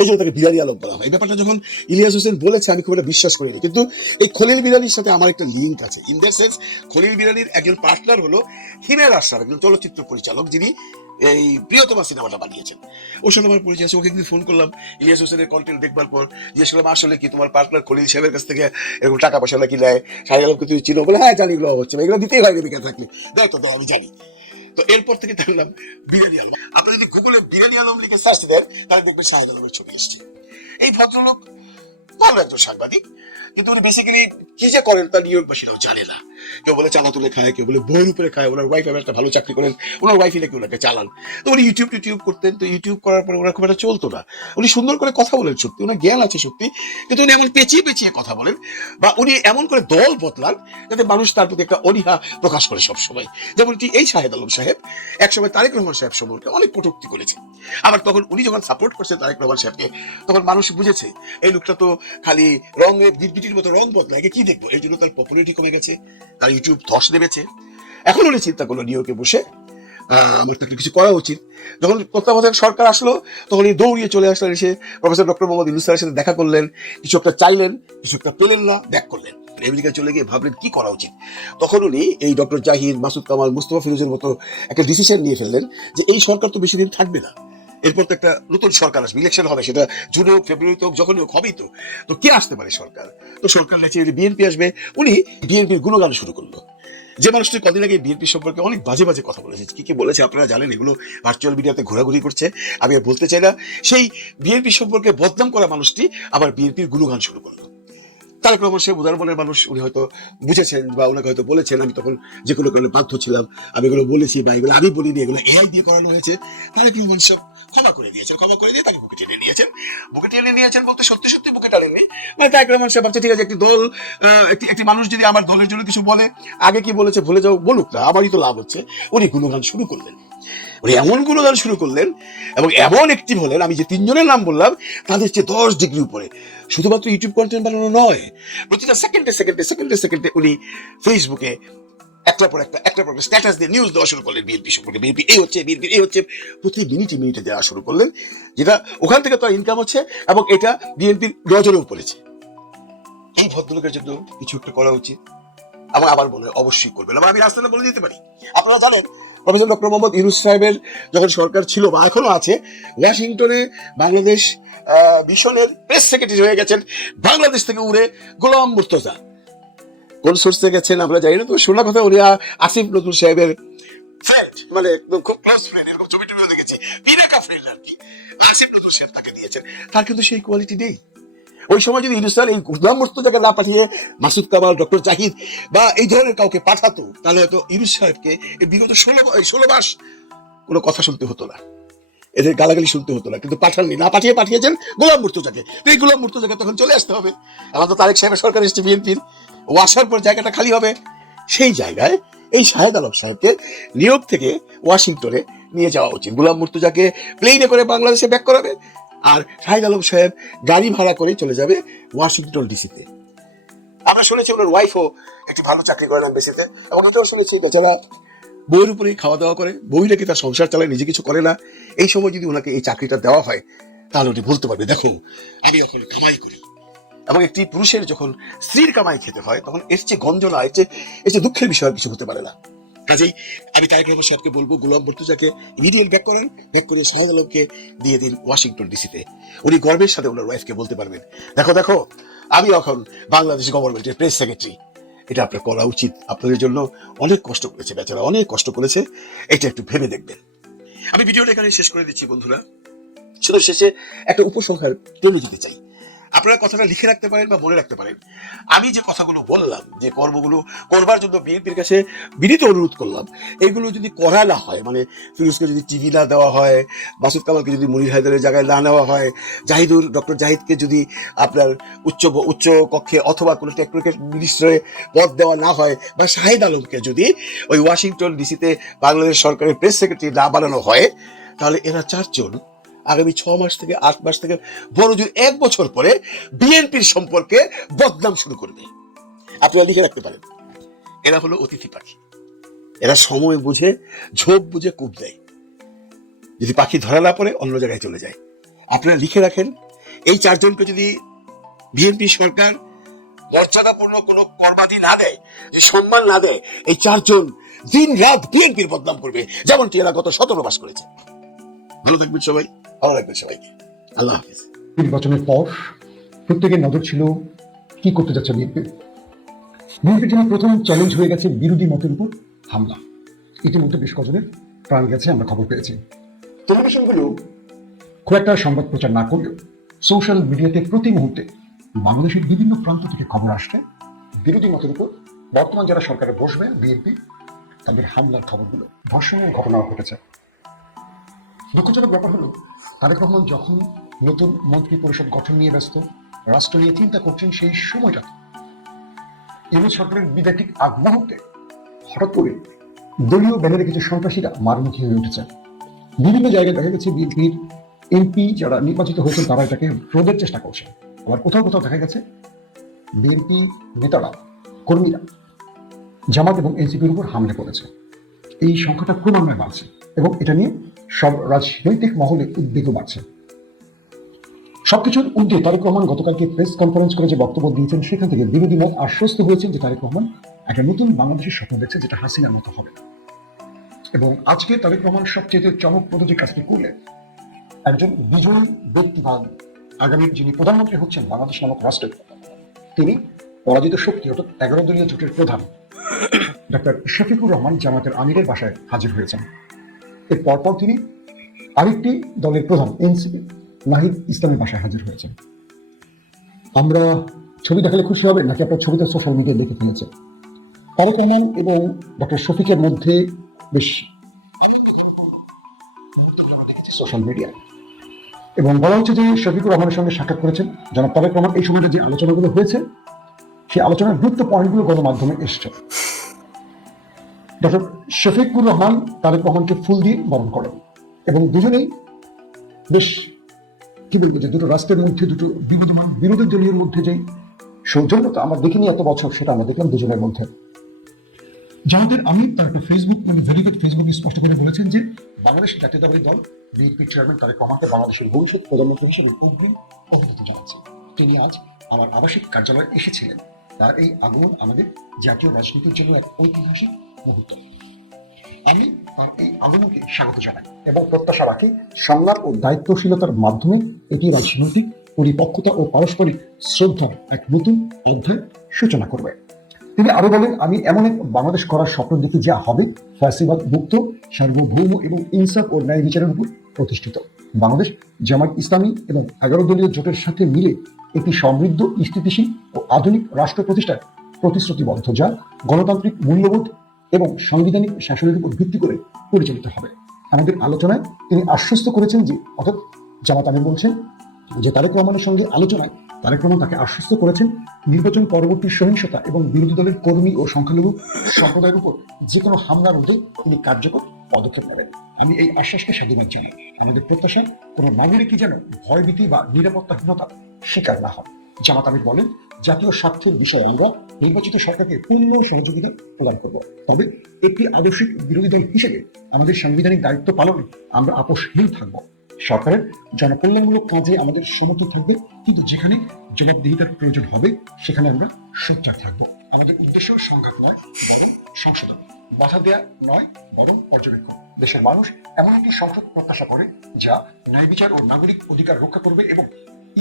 এই জন্য তাকে বিরানি আলম বলা হয়। এই ব্যাপারটা যখন ইলিয়াস হোসেন বলেছে আমি খুব একটা বিশ্বাস করিনি, কিন্তু এই খলিল বিরানির সাথে আমার একটা লিঙ্ক আছে। ইন দ্যাট সেন্স, খলিল বিরানির একজন পার্টনার হলো হিমেল আশরাফ, একজন চলচ্চিত্র পরিচালক, যিনি এই প্রিয়তমা সিনেমাটা বানিয়েছেন। ওর সঙ্গে আমার পরিচয় আছে। ওকে একদিন ফোন করলাম ইলিয়াস হোসেনের কন্টেন্ট দেখবার পর, জিজ্ঞেস করলাম আসলে কি তোমার পার্টনার খলিল সাহেবের কাছ থেকে এরকম টাকা পয়সা নাকি নেয়, শাহিদ আলমকে তুই চিনো? বলে হ্যাঁ জানি, এগুলো হচ্ছে, এগুলো দিতেই হয় বেকার থাকলে, দেখ তো আমি জানি। তো এরপর থেকে দেখলাম বিরানি আলম। আপনি যদি গুগলে বিরানি আলম লিখে সার্চ দেন তাহলে দেখবেন শাহিদ আলমের ছবি এসছে। এই ভদ্রলোক ভালো একজন সাংবাদিক, কিন্তু উনি বেসিক্যালি কি যে করেন তা নিউ ইয়র্কবাসীরাও জানে না। কেউ বলে চানা তুলে খায়, কেউ বলে বইয়ের উপরে খায়। ওনার ওয়াইফ একটা ভালো চাকরি করেন, ওনার ওয়াইফই নাকি ওনাকে চালান। তো উনি ইউটিউব করতেন, তো ইউটিউব করার পরে ওনার খুব একটা চলতো না। উনি সুন্দর করে কথা বলেন সত্যি, ওনার জ্ঞান আছে সত্যি, কিন্তু উনি এমন পেঁচিয়ে পেঁচিয়ে কথা বলেন, বা উনি এমন করে দল বদলান যাতে মানুষ তার প্রতি একটা অনীহা প্রকাশ করে সবসময়। যেমন এই শাহেদ আলম সাহেব একসময় তারেক রহমান সাহেব সম্পর্কে অনেক কটূক্তি করেছে, আবার তখন উনি যখন সাপোর্ট করছে তারেক রহমান সাহেবকে, তখন মানুষ বুঝেছে এই লোকটা তো খালি রঙের বিটির মতো রং বদলায়, কি দেখবো, এই জন্য তার পপুলারিটি কমে গেছে, তার ইউটিউব ধস নেমেছে। এখন উনি চিন্তা করলো নিউ ইয়র্কে বসে আমার তো কিছু করা উচিত। যখন তত্ত্বাবধায়ক সরকার আসলো তখন উনি দৌড়িয়ে চলে আসলেন, এসে প্রফেসর ডক্টর মোহাম্মদ ইউনূস স্যারের সাথে দেখা করলেন, কিছু একটা চাইলেন, কিছু একটা পেলেন না, ব্যাক করলেন, আমেরিকা চলে গিয়ে ভাবলেন কি করা উচিত। তখন উনি এই ডক্টর জাহিদ, মাসুদ কামাল, মুস্তফা ফিরোজের মতো একটা ডিসিশন নিয়ে ফেললেন যে এই সরকার তো বেশি দিন থাকবে না, এরপর তো একটা নতুন সরকার আসবে, ইলেকশন হবে, সেটা জুনে হোক, ফেব্রুয়ারিতে হোক, যখনই হোক হবেই। তো কে আসতে পারে সরকার? তো সরকার লেছে বিএনপি আসবে। উনি বিএনপির গুণগান শুরু করলো। যে মানুষটি কদিন আগে বিএনপি সম্পর্কে অনেক বাজে বাজে কথা বলেছে, কি বলেছে আপনারা জানেন, এগুলো ভার্চুয়াল মিডিয়াতে ঘোরাঘুরি করছে, আমি আর বলতে চাই না। সেই বিএনপি সম্পর্কে বদনাম করা মানুষটি আবার বিএনপির গুণগান শুরু করলো। তারেক রহমান সাহেব উদারবনের মানুষ, উনি হয়তো বুঝেছেন বা ওনাকে হয়তো বলেছেন, আমি তখন যে কোনো কারণে বাধ্য ছিলাম, আমি এগুলো বলেছি বা এগুলো আমি বলিনি, এগুলো এআই দিয়ে করানো হয়েছে। তারেক রহমান সাহেব ক্ষমা করে দিয়েছেন, ক্ষমা করে দিয়ে তাকে বুকে টেনে নিয়েছেন। বুকে টেনে নিয়েছেন বলতে সত্যি সত্যি বুকে টানেননি, মানে তারেক রহমান সাহেব ভাবছে ঠিক আছে, একটি দল, একটি মানুষ যদি আমার দলের জন্য কিছু বলে, আগে কি বলেছে ভুলে যাও, বলুক না, আমারই তো লাভ হচ্ছে। উনি গুণগান শুরু করলেন, উনি এমন গুণগান শুরু করলেন এবং এমন একটি হলেন, আমি যে তিনজনের নাম বললাম তাদের চেয়ে 10 ডিগ্রি উপরে। শুধুমাত্র ইউটিউব কন্টেন্ট বানানো নয়, প্রতিটা সেকেন্ডে উনি ফেসবুকে একটার পর একটা স্ট্যাটাস দিয়ে নিউজ দেওয়া শুরু করলেন বিএনপি সম্পর্কে, বিএনপি এই হচ্ছে প্রতি মিনিটে দেওয়া শুরু করলেন, যেটা ওখান থেকে তার ইনকাম হচ্ছে এবং এটা বিএনপির নজরেও পড়েছে। এই ভদ্রলোকের জন্য কিছু একটা করা উচিত এবং আমার মনে হয় অবশ্যই করবেন, এবং আমি রাস্তাটা বলে দিতে পারি। আপনারা জানেন প্রফেসর ডক্টর মোহাম্মদ ইউনূস সাহেবের যখন সরকার ছিল বা এখনো আছে, ওয়াশিংটনে বাংলাদেশ মিশনের প্রেস সেক্রেটারি হয়ে গেছেন বাংলাদেশ থেকে উড়ে গোলাম মুর্তজা। কোন সোর্সে গেছেন আমরা জানি না, তবে শোনা কথা উনি আসিফ নজরুল সাহেবের ফ্রেন্ড, মানে একদম খুব ক্লোজ ফ্রেন্ড, এরকম ছবি দেখেছি, বিনাকা ফ্রেন্ড আর কি। আসিফ নজরুল সাহেব তাকে দিয়েছেন, তার কিন্তু সেই কোয়ালিটি নেই। ওই সময় যদি ইউনূস স্যার এই গোলাম মুর্তজাকে না পাঠিয়ে মাসুদ কামাল, ডক্টর জাহিদ বা এই ধরনের কাউকে পাঠাতো, তাহলে হয়তো ইউনূস সাহেবকে বিগত 16 মাস কোনো কথা শুনতে হতো না, এদের গালাগালি শুনতে হতো না। কিন্তু পাঠাননি, না পাঠিয়েছেন গোলাম মুর্তজাকে। এই গোলাম মুর্তজাকে তখন চলে আসতে হবে। এখন তো তারেক সাহেবের সরকার এসেছে বিএনপির, ও আসার পর জায়গাটা খালি হবে। সেই জায়গায় এই শাহেদ আলম সাহেবকে নিউ ইয়র্ক থেকে ওয়াশিংটনে নিয়ে যাওয়া উচিত। গোলাম মুর্তজাকে প্লেনে করে বাংলাদেশে ব্যাক করাবে, আর শাহেদ আলম সাহেব গাড়ি ভাড়া করে চলে যাবে ওয়াশিংটন ডিসিতে। আমরা শুনেছি ওনার ওয়াইফও একটি ভালো চাকরি করেন এমবেসিতে, এবং এটাও শুনেছি বেচারা বউয়ের উপরেই খাওয়া দাওয়া করে, বউই নাকি তার সংসার চালায়, নিজে কিছু করে না। এই সময় যদি ওনাকে এই চাকরিটা দেওয়া হয় তাহলে উনি বলতে পারবে, দেখো আমি এখন কামাই করি। এবং একটি পুরুষের যখন স্ত্রীর কামাই খেতে হয় তখন এর চেয়ে গঞ্জনা, এর চেয়ে দুঃখের বিষয় আর কিছু হতে পারে না। কাজেই আমি তারেক রহমান সাহেবকে বলবো, গোলাম মর্তুজাকে ইমিডিয়েট ব্যাক করেন, ব্যাক করে শাহেদ আলমকে দিয়ে দিন ওয়াশিংটন ডিসিতে। উনি গর্বের সাথে ওনার ওয়াইফকে বলতে পারবেন, দেখো দেখো আমি এখন বাংলাদেশ গভর্নমেন্টের প্রেস সেক্রেটারি। এটা আপনার করা উচিত, আপনাদের জন্য অনেক কষ্ট করেছে বেচারা, অনেক কষ্ট করেছে, এটা একটু ভেবে দেখবেন। আমি ভিডিওটা এখানে শেষ করে দিচ্ছি বন্ধুরা। শুধু শেষে একটা উপসংহার টেনে দিতে চাই, আপনারা কথাটা লিখে রাখতে পারেন বা মনে রাখতে পারেন। আমি যে কথাগুলো বললাম, যে কর্মগুলো করবার জন্য বিএনপির কাছে বিনীত অনুরোধ করলাম, এগুলো যদি করা না হয়, মানে ফিরোজকে যদি টিভি না দেওয়া হয়, মাসুদ কামালকে যদি মনির হায়দারের জায়গায় না নেওয়া হয়, ডক্টর জাহিদকে যদি আপনার উচ্চ কক্ষে অথবা কোনো টেকনিক্যাল মিনিস্ট্রে পদ দেওয়া না হয়, বা শাহেদ আলমকে যদি ওই ওয়াশিংটন ডিসিতে বাংলাদেশ সরকারের প্রেস সেক্রেটারি না বানানো হয়, তাহলে এরা চারজন আগামী 6 মাস থেকে 8 মাস থেকে বড় জোর 1 বছর পরে বিএনপির সম্পর্কে বদনাম শুরু করবে। আপনারা লিখে রাখতে পারেন, এরা হলো অতিথি পাখি, এরা সময় বুঝে ঝোপ বুঝে কূপ দেয়, যদি পাখি ধরা না পড়ে অন্য জায়গায় চলে যায়। আপনারা লিখে রাখেন, এই চারজনকে যদি বিএনপি সরকার মর্যাদাপূর্ণ কোনো কর্মাদি না দেয়, যে সম্মান না দেয়, এই চারজন দিন রাত বিএনপির বদনাম করবে, যেমনটি এরা গত 17 মাস করেছে। ভালো থাকবেন সবাই, ভালো রাখবেন সবাইকে, আল্লাহ হাফিজ। নির্বাচনের পর প্রত্যেকের নজর ছিল কি করতে যাচ্ছে বিএনপি। বিএনপির জন্য প্রথম চ্যালেঞ্জ হয়ে গেছে বিরোধী মতের উপর হামলা। ইতিমধ্যে বেশ কজনের প্রাণ গেছে, আমরা খবর পেয়েছি। টেলিভিশনগুলো খুব একটা সংবাদ প্রচার না করলেও সোশ্যাল মিডিয়াতে প্রতি মুহূর্তে বাংলাদেশের বিভিন্ন প্রান্ত থেকে খবর আসছে বিরোধী মতের উপর বর্তমান যারা সরকারে বসবে বিএনপি, তাদের হামলার খবরগুলো, ধর্ষণের ঘটনাও ঘটেছে। দুঃখজনক ব্যাপার হলো, তারেক রহমান যখন নতুন মন্ত্রী পরিষদ গঠন নিয়ে ব্যস্ত, রাষ্ট্র নিয়ে চিন্তা করছেন, সেই সময়টাতে ইউনূস সরকারের বিদায় ঠিক আগ মুহূর্তে হঠাৎ করে দলীয় ব্যানারে কিছু সন্ত্রাসীরা মারমুখী হয়ে উঠেছে। বিভিন্ন জায়গায় দেখা গেছে বিএনপির এমপি যারা নির্বাচিত হয়েছেন তারা এটাকে রোধের চেষ্টা করছে। আবার কোথাও কোথাও দেখা গেছে বিএনপি নেতারা, কর্মীরা জামাত এবং এনসিপির উপর হামলা করেছে। এই সংখ্যাটা ক্রমান্বয়ে বাড়ছে এবং এটা নিয়ে সব রাজনৈতিক মহলে উদ্বেগও বাড়ছে। সবকিছুর ঊর্ধ্বে তারেক রহমান গতকালকে প্রেস কনফারেন্স করে যে বক্তব্য দিয়েছেন, সেখান থেকে বিরোধী মত আশ্বস্ত হয়েছেন যে তারেক রহমান একটা নতুন বাংলাদেশের স্বপ্ন দেখছে, যেটা হাসিনার মতো হবে না। এবং আজকে তারেক রহমান সবচেয়ে চমকপ্রদ যে কাজটি করলেন, একজন বিজয়ী ব্যক্তিবাদ আগামীর যিনি প্রধানমন্ত্রী হচ্ছেন বাংলাদেশ নামক রাষ্ট্রের, তিনি পরাজিত শক্তি অর্থাৎ 11 দলীয় জোটের প্রধান ডক্টর শফিকুর রহমান জামাতের আমিরের বাসায় হাজির হয়েছেন। এর পরপর তিনি আরেকটি দলের প্রধান এনসিপি নাহিদ ইসলামের বাসায় হাজির হয়েছেন। আমরা ছবি দেখালে খুশি হবে নাকি আপনার ছবিটা সোশ্যাল মিডিয়ায় দেখে ফেলেছে? তারেক রহমান এবং ডক্টর শফিকের মধ্যে বেশ সোশ্যাল মিডিয়ায়, এবং বলা হচ্ছে যে শফিকুর রহমানের সঙ্গে সাক্ষাৎ করেছেন জনাব তারেক রহমান। এই সময়টা যে আলোচনাগুলো হয়েছে, সেই আলোচনার গুরুত্ব পয়েন্টগুলো গণমাধ্যমে এসছে। ডক্টর শফিকুর রহমান তারেক রহমানকে ফুল দিয়ে বরণ করেন এবং দুজনেই বেশ কি বলবো, যে দুটো রাষ্ট্রের মধ্যে, দুটো বিরোধী দলীয় মধ্যে যে সৌজন্যতা আমরা দেখিনি এত বছর, সেটা আমরা দেখলাম দুজনের মধ্যে। জামাতের আমির তার একটা ফেসবুক, ভেরিফাইড ফেসবুক স্পষ্ট করে বলেছেন যে বাংলাদেশ জাতীয়তাবাদী দল বিএনপির চেয়ারম্যান তারেক রহমানকে বাংলাদেশের ভবিষ্যৎ প্রধানমন্ত্রী হিসেবে অবগত জানাচ্ছে। তিনি আজ আমার আবাসিক কার্যালয়ে এসেছিলেন। তার এই আগমন আমাদের জাতীয় রাজনীতির জন্য এক ঐতিহাসিক মুহূর্ত। আমি তার এই আগমনকে স্বাগত জানাই এবং প্রত্যাশা রাখি সংলাপ ও দায়িত্বশীলতার মাধ্যমে এটি রাজনৈতিক পরিপক্কতা ও পারস্পরিক শ্রদ্ধার এক নতুন অধ্যায় সূচনা করবে। তিনি আরো বলেন, আমি এমন এক বাংলাদেশ করার স্বপ্ন দেখি যা হবে ফ্যাসিবাদ মুক্ত, সার্বভৌম এবং ইনসাফ ও ন্যায় বিচারের উপর প্রতিষ্ঠিত। বাংলাদেশ জামায়াত ইসলামী এবং 11 দলীয় জোটের সাথে মিলে একটি সমৃদ্ধ, স্থিতিশীল ও আধুনিক রাষ্ট্র প্রতিষ্ঠার প্রতিশ্রুতিবদ্ধ, যা গণতান্ত্রিক মূল্যবোধ এবং সাংবিধানিক শাসনের উপর ভিত্তি করে পরিচালিত হবে। আমাদের আলোচনায় তিনি আশ্বস্ত করেছেন যে, অর্থাৎ জামাত আমির বলছেন যে তারেক রহমানের সঙ্গে আলোচনায় তারেক রহমান তাকে আশ্বস্ত করেছেন নির্বাচন পরবর্তী সহিংসতা এবং বিরোধী দলের কর্মী ও সংখ্যালঘু সম্প্রদায়ের উপর যে কোনো হামলা রোধে তিনি কার্যকর পদক্ষেপ নেবেন। আমি এই আশ্বাসকে সাধুবাদ জানাই। আমাদের প্রত্যাশা কোনো নাগরিকই যেন ভয়ভীতি বা নিরাপত্তাহীনতার শিকার না হয়। জামাত আমির বলেন, জাতীয় স্বার্থের বিষয়ে আমরা নির্বাচিত সরকারকে পূর্ণ সহযোগিতা প্রদান করব। তবে একটি আদর্শিক বিরোধী দল হিসেবে আমাদের সাংবিধানিক দায়িত্ব পালনে আমরা আপোষহীন থাকব। সরকারের জনকল্যাণমূলক কাজে আমাদের সমর্থন থাকবে, কিন্তু যেখানে জবাবদিহিতার প্রয়োজন হবে সেখানে আমরা সোচ্চার থাকব। আমাদের উদ্দেশ্য সংঘাত নয়, বরং সংশোধন। বাধা দেয়া নয়, বরং পর্যবেক্ষণ। দেশের মানুষ এমন একটি সংসদ প্রত্যাশা করে যা ন্যায় বিচার ও নাগরিক অধিকার রক্ষা করবে এবং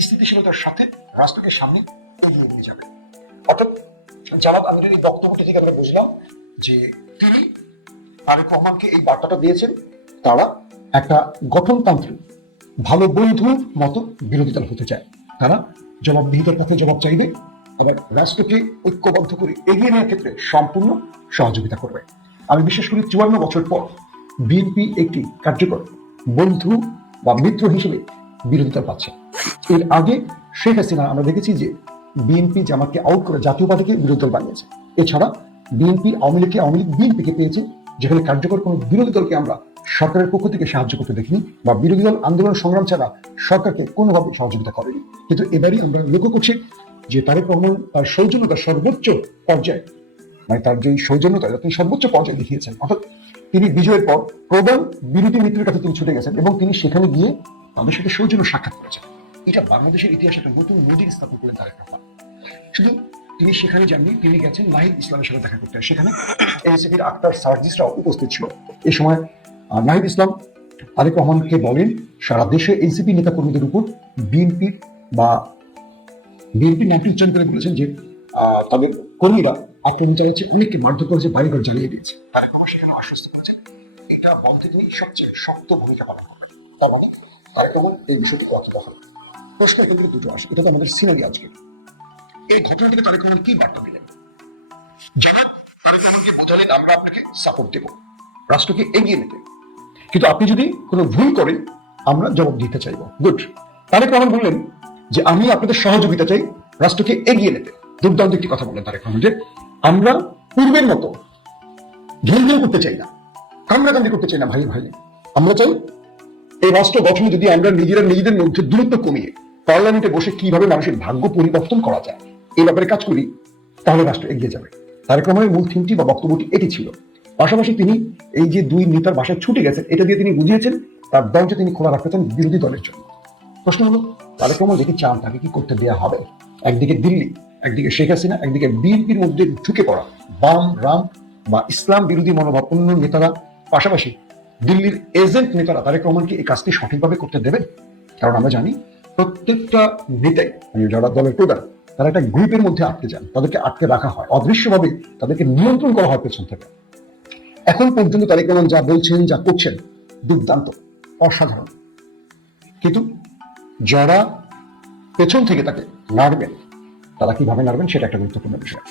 স্থিতিশীলতার সাথে রাষ্ট্রকে সামনে এগিয়ে নিয়ে যাবে। অর্থাৎ জামাত আমিরের এই বক্তব্যটি থেকে আমরা বুঝলাম যে তিনি তারেক রহমানকে এই বার্তাটা দিয়েছেন, তারা একটা গঠনতান্ত্রিক ভালো বন্ধুর মতো বিরোধী দল হতে চায়। তারা জবাবদিহিতার কাছে জবাব চাইবে, আবার রাষ্ট্রকে ঐক্যবদ্ধ করে এগিয়ে নেওয়ার ক্ষেত্রে সম্পূর্ণ সহযোগিতা করবে। আমি বিশ্বাস করি 54 বছর পর বিএনপি একটি কার্যকর বন্ধু বা মিত্র হিসেবে বিরোধিতা পাচ্ছে। এর আগে শেখ হাসিনা আমরা দেখেছি যে বিএনপি জামাতকে আউট করে জাতীয় পার্টিকে বিরোধী দল বানিয়েছে। এছাড়া বিএনপি আওয়ামী লীগকে, আওয়ামী লীগ বিএনপিকে পেয়েছে, যেখানে কার্যকর কোনো বিরোধী দলকে আমরা সরকারের পক্ষ থেকে সাহায্য করতে দেখিনি, বা বিরোধী দল আন্দোলন সংগ্রাম ছাড়া সরকারকে কোনোভাবে সহযোগিতা করেনি। কিন্তু এবারই আমরা লক্ষ্য করছি যে তারেক রহমান তার সৌজন্যতার সর্বোচ্চ পর্যায়ে, মানে তার যে সৌজন্যতা তিনি সর্বোচ্চ পর্যায়ে দেখিয়েছেন। অর্থাৎ তিনি বিজয়ের পর প্রধান বিরোধী মিত্রের কাছে তিনি ছুটে গেছেন এবং তিনি সেখানে গিয়ে তাদের সাথে সৌজন্য সাক্ষাৎ করেছেন। এটা বাংলাদেশের ইতিহাসে একটা নতুন নজির স্থাপন করলেন তারেক রহমান। শুধু তিনি সেখানে যাননি, তিনি গেছেন নাহিদ ইসলামের সাথে দেখা করতে। সেখানে এনসিপির আক্তার সার্জিসরাও উপস্থিত ছিল। এই সময় নাহিদ ইসলাম তারেক রহমানকে বলেন, সারা দেশে এনসিপি নেতাকর্মীদের উপর বিএনপির নামটি উচ্চারণ করে বলেছেন যে তাদের কর্মীরা আক্রমণ চালিয়েছে, অনেককে মারধর করেছে, বাড়িঘর জ্বালিয়ে দিয়েছে। তারেক রহমান সেখানে আশ্বস্ত করেছেন এটা পক্ষে তিনি সবচেয়ে শক্ত ভূমিকা পালন করবেন। তার মানে তারেক রহমান এই বিষয়টি অতটা হবে। প্রশ্ন এখানে দুটো আসে, এটা তো আমাদের সিনারি আজকে। এই ঘটনা থেকে তারেক রহমান কি বার্তা দিলেন? জামাত তারেক রহমানকে বোঝালেন আমরা আপনাকে সাপোর্ট দেব, রাষ্ট্রকে এগিয়ে নিতে, কিন্তু আপনি যদি কোনো ভুল করেন আমরা জবাব দিতে চাইব। গুড। তারেক রহমান বললেন যে আমি আপনাদের সহযোগিতা চাই রাষ্ট্রকে এগিয়ে নিতে। দুর্দান্ত একটি কথা বললেন তারেক রহমান যে আমরা পূর্বের মতো ঘেলঘেল করতে চাই না, কামড়াকান্দি করতে চাই না ভাই ভাই। আমরা চাই এই রাষ্ট্র গঠনে যদি আমরা নিজেদের মধ্যে দূরত্ব কমিয়ে পার্লামেন্টে বসে কিভাবে মানুষের ভাগ্য পরিবর্তন করা যায় এই ব্যাপারে কাজ করি, তাহলে রাষ্ট্র এগিয়ে যাবে। তারেক রহমানের মূল থিমটি বা বক্তব্যটি এটি ছিল। পাশাপাশি তিনি এই যে দুই নেতার বাসায় ছুটে গেছেন, এটা দিয়ে তিনি বুঝিয়েছেন তার দরজা তিনি খোলা রাখতে চান বিরোধী দলের জন্য। প্রশ্ন হলো তারেক রহমান যেটি চান তাকে কি করতে দেওয়া হবে? একদিকে দিল্লি, একদিকে শেখ হাসিনা, একদিকে বিএনপির মধ্যে ঢুকে পড়া বাম রাম বা ইসলাম বিরোধী মনোভাবাপন্ন নেতারা, পাশাপাশি দিল্লির এজেন্ট নেতারা তারেক রহমানকে এই কাজটি সঠিকভাবে করতে দেবেন? কারণ আমরা জানি প্রত্যেকটা নেতাই, যারা দলের প্রধান, তারা একটা গ্রুপের মধ্যে আটকে যান, তাদেরকে আটকে রাখা হয়, অদৃশ্যভাবে তাদেরকে নিয়ন্ত্রণ করা হয় পেছন থেকে। এখন পর্যন্ত তারেক রহমান যা বলছেন, যা করছেন, দুর্দান্ত, অসাধারণ। কিন্তু যারা পেছন থেকে তাকে নাড়বেন, তারা কিভাবে নাড়বেন সেটা একটা গুরুত্বপূর্ণ বিষয়।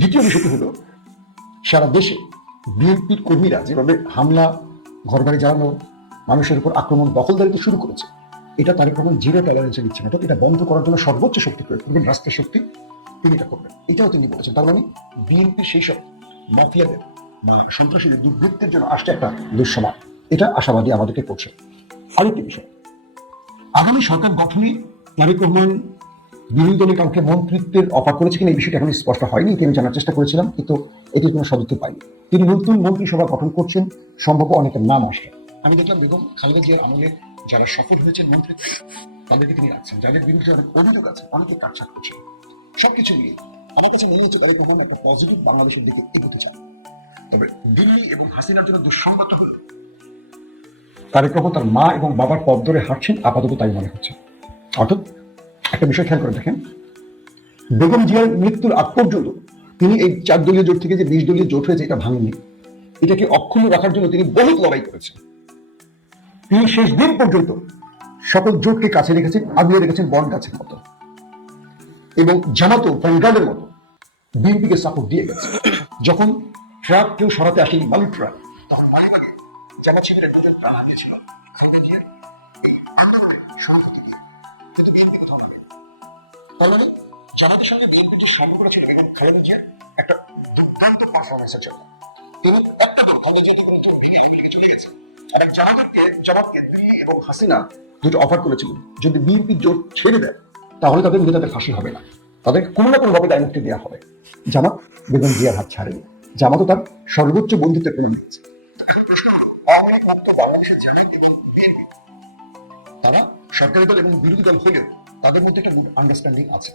দ্বিতীয় বিষয়টি হলো সারা দেশে বিএনপির কর্মীরা যেভাবে হামলা, ঘরবাড়ি জ্বালানো, মানুষের উপর আক্রমণ, দখলদারিতে শুরু করেছে, এটা তারেক রহমান জিরো টলারেন্সে নিচ্ছেন। এটা বন্ধ করার জন্য সর্বোচ্চ শক্তি প্রয়োগ করবেন, রাষ্ট্রের শক্তি তিনি এটা করবেন, এটাও তিনি বলেছেন। তার মানে বিএনপির সেই সব মাফিয়াদের বা সন্ত্রাসী দুর্বৃত্তের জন্য আসছে একটা দুঃসময়, এটা আশাবাদী আমাদেরকে করছে। আরেকটি বিষয়, আগামী সরকার গঠনে তারেক রহমান বিরোধী দলের কাউকে মন্ত্রিত্বের অফার করেছে কিনা এই বিষয়টা এখন স্পষ্ট হয়নি, তিনি জানার চেষ্টা করেছিলাম, কিন্তু এটির কোনো সদুত্তর পাইনি। তিনি নতুন মন্ত্রিসভা গঠন করছেন, সম্ভব অনেকের নাম আসবে। আমি দেখলাম বেগম খালেদা জিয়ার আমলে যারা সফল হয়েছেন মন্ত্রিত্বে তাদেরকে তিনি রাখছেন, যাদের বিরুদ্ধে অনেক অভিযোগ আছে, অনেকে কাটছাট করছেন। সবকিছু মিলিয়ে আমার কাছে মনে হচ্ছে তারেক রহমান একটা পজিটিভ বাংলাদেশের দিকে এগোতে চান। তবে দিল্লি এবং হাসিনার জন্য দুঃসংবাদ হলো তারেক রহমান তার মা এবং বাবার পথ ধরে হাঁটছেন, আপাতত তাই মনে হচ্ছে। অর্থাৎ একটা বিষয় খেয়াল করে দেখেন, বেগম জিয়ার মৃত্যুর আগ পর্যন্ত তিনি এই 4 দলীয় জোট থেকে যে 20 দলীয় জোট হয়েছে এটা ভাঙেননি, এটাকে অক্ষুণ্ণ রাখার জন্য তিনি বহুত লড়াই করেছেন। তিনি শেষ দিন পর্যন্ত সকল জোটকে কাছে রেখেছেন, আগলে রেখেছেন বন গাছের মতো, এবং জামাতও ভ্যানগার্ডের মতো বিএনপিকে সাপোর্ট দিয়ে গেছে। যখন ট্রাক কেউ সরাতে আসেনি, বালু ট্রাক, তখন মায়ের জামাত শিবিরের নজর প্রাণ হারিয়েছিল খালেদা জিয়ার এই আন্দোলনে সভাপতি দিয়ে, কিন্তু বিএনপি কোথাও না। তাহলে জামাতের সঙ্গে বিএনপির যে সম্পর্ক ছিল এবং খালেদা জিয়ার একটা দুর্দান্ত পারফরমেন্সের জন্য তিনি একটা খালেদা জিয়াকে বিরুদ্ধে চলে গেছে। আর জামাতকে দিল্লি এবং হাসিনা দুটো অফার করেছিল, যদি বিএনপি জোট ছেড়ে দেয় তাহলে তাদের নেতাদের ফাঁসি হবে না, তাদের কোনো না কোনোভাবে দায়মুক্তি দেওয়া হবে। জামাত বেগম জিয়ার হাত ছাড়েনি, জামাতও তার সর্বোচ্চ বন্ধুত্বের প্রমাণ দিচ্ছে। আওয়ামী লীগ মুক্ত বাংলাদেশের জামাত এবং বিএনপি তারা সরকারি দল এবং বিরোধী দল হলেও তাদের মধ্যে একটা গুড আন্ডারস্ট্যান্ডিং আছে।